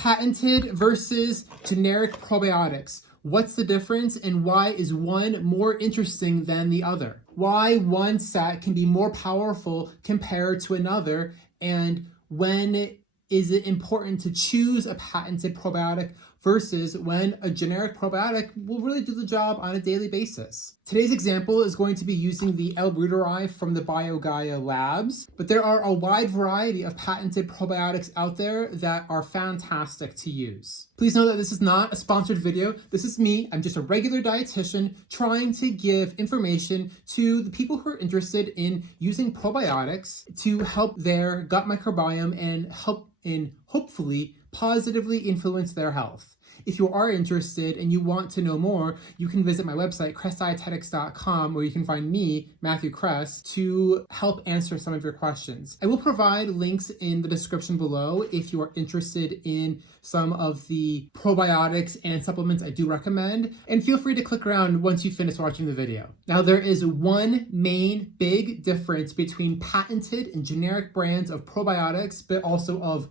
Patented versus generic probiotics. What's the difference and why is one more interesting than the other? Why one set can be more powerful compared to another, and when is it important to choose a patented probiotic versus when a generic probiotic will really do the job on a daily basis. Today's example is going to be using the Reuteri from the BioGaia labs, but there are a wide variety of patented probiotics out there that are fantastic to use. Please know that this is not a sponsored video. This is me. I'm just a regular dietitian trying to give information to the people who are interested in using probiotics to help their gut microbiome and help in hopefully positively influence their health. If you are interested and you want to know more, you can visit my website, cressdietetics.com, where you can find me, Matthew Cress, to help answer some of your questions. I will provide links in the description below if you are interested in some of the probiotics and supplements I do recommend, and feel free to click around once you finish watching the video. Now, there is one main big difference between patented and generic brands of probiotics, but also of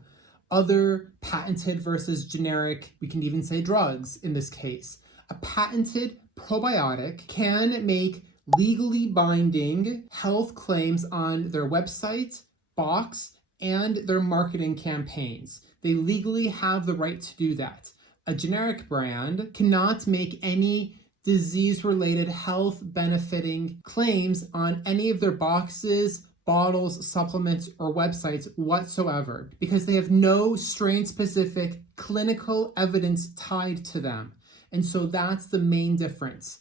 other patented versus generic, we can even say drugs in this case. A patented probiotic can make legally binding health claims on their website, box, and their marketing campaigns. They legally have the right to do that. A generic brand cannot make any disease-related health benefiting claims on any of their boxes, bottles, supplements, or websites whatsoever, because they have no strain-specific clinical evidence tied to them. And so that's the main difference.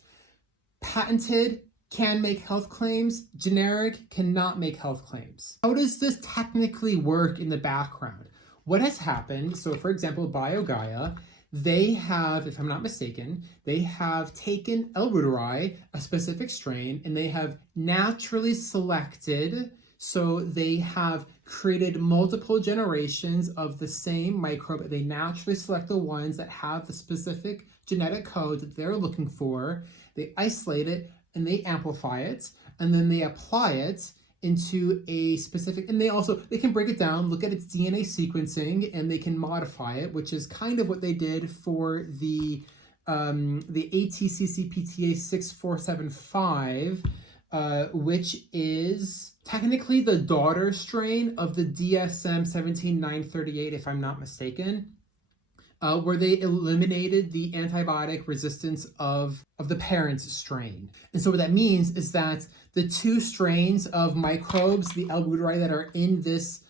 Patented can make health claims, generic cannot make health claims. How does this technically work in the background? What has happened, so for example, BioGaia, they have, if I'm not mistaken, they have taken Reuteri, a specific strain, and they have naturally selected, so they have created multiple generations of the same microbe. They naturally select the ones that have the specific genetic code that they're looking for. They isolate it and they amplify it, and then they apply it into a specific, and they can break it down, look at its DNA sequencing, and they can modify it, which is kind of what they did for the ATCC-PTA 6475, which is technically the daughter strain of the DSM 17938, if I'm not mistaken, where they eliminated the antibiotic resistance of the parent strain. And so what that means is that the two strains of microbes, the Reuteri, that are in this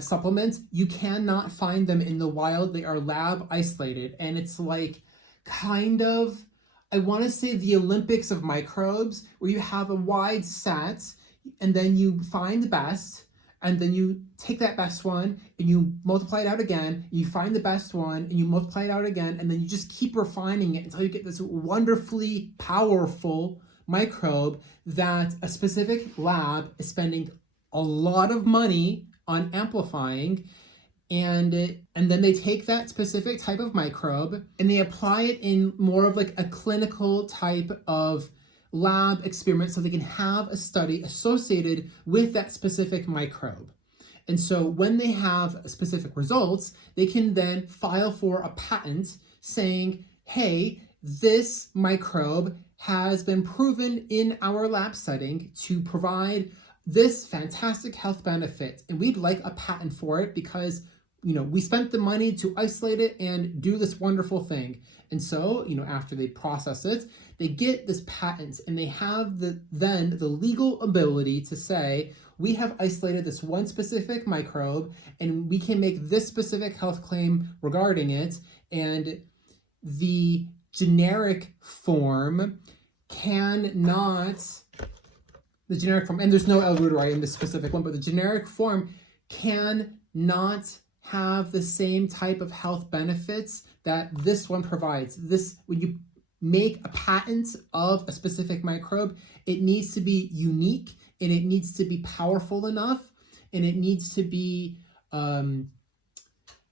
supplement, you cannot find them in the wild. They are lab isolated, and it's like kind of, I want to say, the Olympics of microbes, where you have a wide set and then you find the best, and then you take that best one and you multiply it out again, and you find the best one and you multiply it out again, and then you just keep refining it until you get this wonderfully powerful microbe that a specific lab is spending a lot of money on amplifying. And then they take that specific type of microbe and they apply it in more of like a clinical type of lab experiment, so they can have a study associated with that specific microbe. And so when they have specific results, they can then file for a patent saying, hey, this microbe has been proven in our lab setting to provide this fantastic health benefit, and we'd like a patent for it because, you know, we spent the money to isolate it and do this wonderful thing. And so, you know, after they process it, they get this patent, and they have then the legal ability to say, we have isolated this one specific microbe and we can make this specific health claim regarding it. And the generic form cannot, and there's no Reuteri in this specific one, but the generic form cannot have the same type of health benefits that this one provides. When you make a patent of a specific microbe, it needs to be unique, and it needs to be powerful enough, and it needs to be and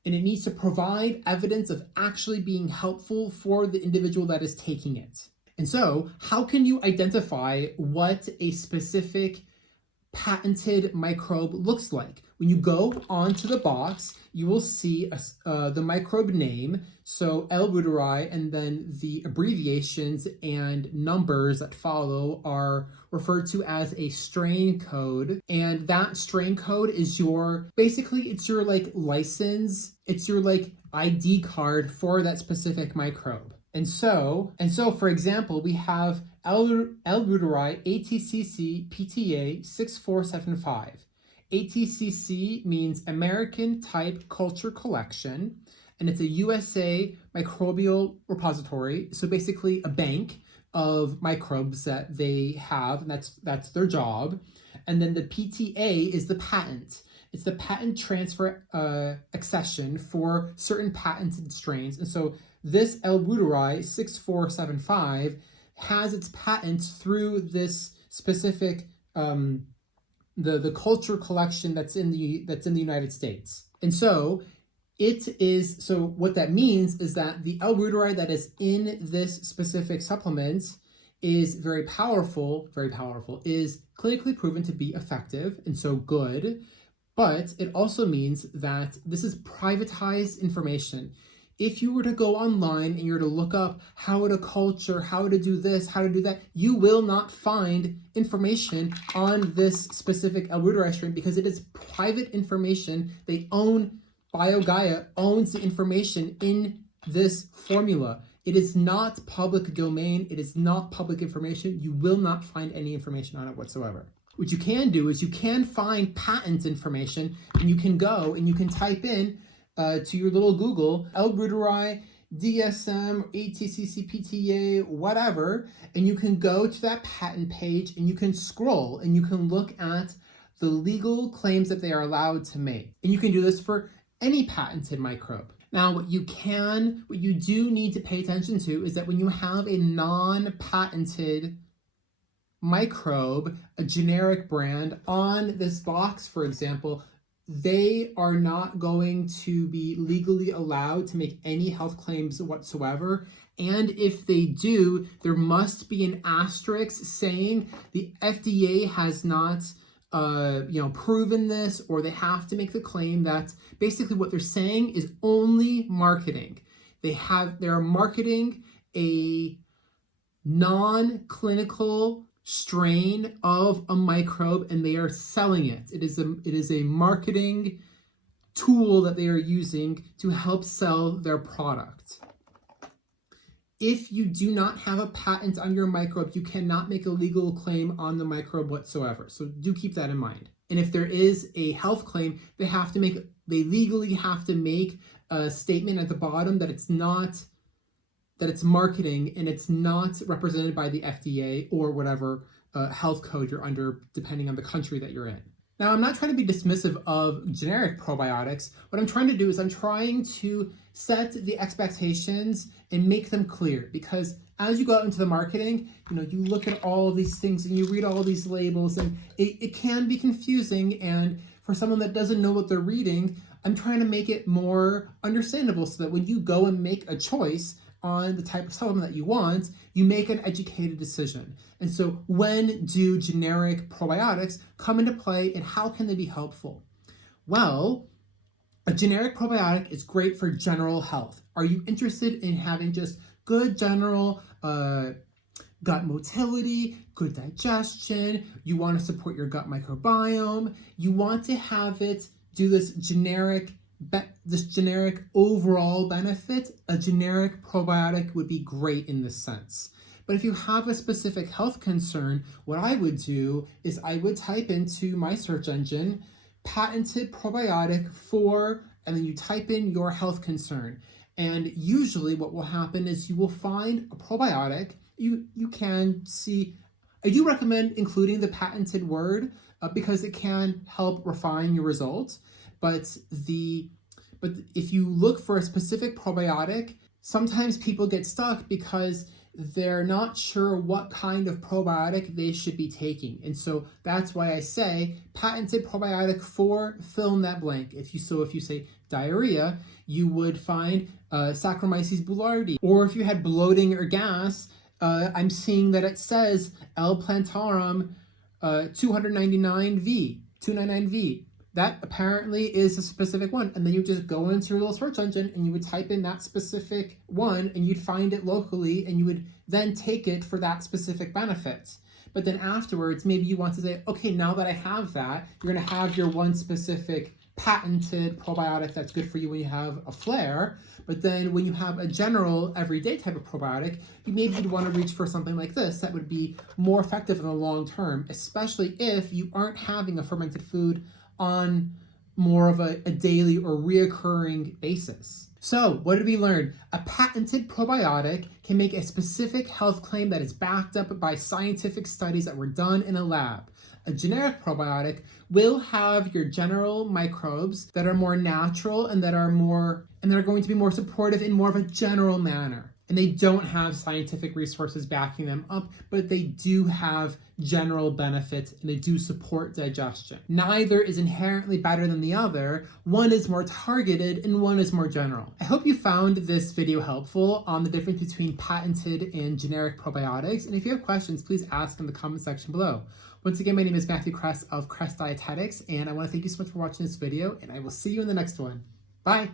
it needs to provide evidence of actually being helpful for the individual that is taking it. And so, how can you identify what a specific patented microbe looks like. When you go onto the box, you will see the microbe name, so L. reuteri, and then the abbreviations and numbers that follow are referred to as a strain code. And that strain code is it's your like license, it's your like ID card for that specific microbe. And so, for example, we have L. reuteri ATCC PTA 6475. ATCC means American Type Culture Collection, and it's a USA microbial repository. So basically a bank of microbes that they have, and that's their job. And then the PTA is the patent. It's the patent transfer accession for certain patented strains. And so this L. reuteri 6475 has its patent through this specific the culture collection that's in the United States. And so what that means is that the L. reuteri that is in this specific supplement is very powerful, is clinically proven to be effective and so good, but it also means that this is privatized information. If you were to go online and you were to look up how to culture, how to do this, how to do that, you will not find information on this specific L. reuteri strain because it is private information. BioGaia owns the information in this formula. It is not public domain. It is not public information. You will not find any information on it whatsoever. What you can do is you can find patent information, and you can go and you can type in to your little Google, L. reuteri, DSM, ATCC, PTA, whatever, and you can go to that patent page and you can scroll and you can look at the legal claims that they are allowed to make. And you can do this for any patented microbe. Now, what you do need to pay attention to is that when you have a non-patented microbe, a generic brand on this box, for example, they are not going to be legally allowed to make any health claims whatsoever. And if they do, there must be an asterisk saying the FDA has not proven this, or they have to make the claim that basically what they're saying is only marketing. They are marketing a non-clinical strain of a microbe and they are selling it. It is a marketing tool that they are using to help sell their product. If you do not have a patent on your microbe, you cannot make a legal claim on the microbe whatsoever. So do keep that in mind. And if there is a health claim, they legally have to make a statement at the bottom that it's marketing and it's not represented by the FDA or whatever health code you're under, depending on the country that you're in. Now, I'm not trying to be dismissive of generic probiotics. What I'm trying to do is I'm trying to set the expectations and make them clear, because as you go out into the marketing, you look at all of these things and you read all these labels, and it can be confusing. And for someone that doesn't know what they're reading, I'm trying to make it more understandable so that when you go and make a choice on the type of supplement that you want, you make an educated decision. And so when do generic probiotics come into play and how can they be helpful? Well, a generic probiotic is great for general health. Are you interested in having just good general gut motility, good digestion? You want to support your gut microbiome. You want to have it do this generic overall benefit. A generic probiotic would be great in this sense. But if you have a specific health concern, what I would do is I would type into my search engine, patented probiotic for, and then you type in your health concern. And usually what will happen is you will find a probiotic. You can see, I do recommend including the patented word because it can help refine your results. But if you look for a specific probiotic, sometimes people get stuck because they're not sure what kind of probiotic they should be taking. And so that's why I say patented probiotic for fill in that blank. If you say diarrhea, you would find Saccharomyces boulardii. Or if you had bloating or gas, I'm seeing that it says L. plantarum 299V. That apparently is a specific one. And then you just go into your little search engine and you would type in that specific one and you'd find it locally and you would then take it for that specific benefit. But then afterwards, maybe you want to say, okay, now that I have that, you're going to have your one specific patented probiotic that's good for you when you have a flare. But then when you have a general everyday type of probiotic, maybe you'd want to reach for something like this that would be more effective in the long term, especially if you aren't having a fermented food on more of a daily or reoccurring basis. So what did we learn? A patented probiotic can make a specific health claim that is backed up by scientific studies that were done in a lab. A generic probiotic will have your general microbes that are more natural and that are going to be more supportive in more of a general manner. And they don't have scientific resources backing them up, but they do have general benefits and they do support digestion. Neither is inherently better than the other. One is more targeted and one is more general. I hope you found this video helpful on the difference between patented and generic probiotics. And if you have questions, please ask in the comment section below. Once again, my name is Matthew Cress of Cress Dietetics, and I want to thank you so much for watching this video, and I will see you in the next one. Bye.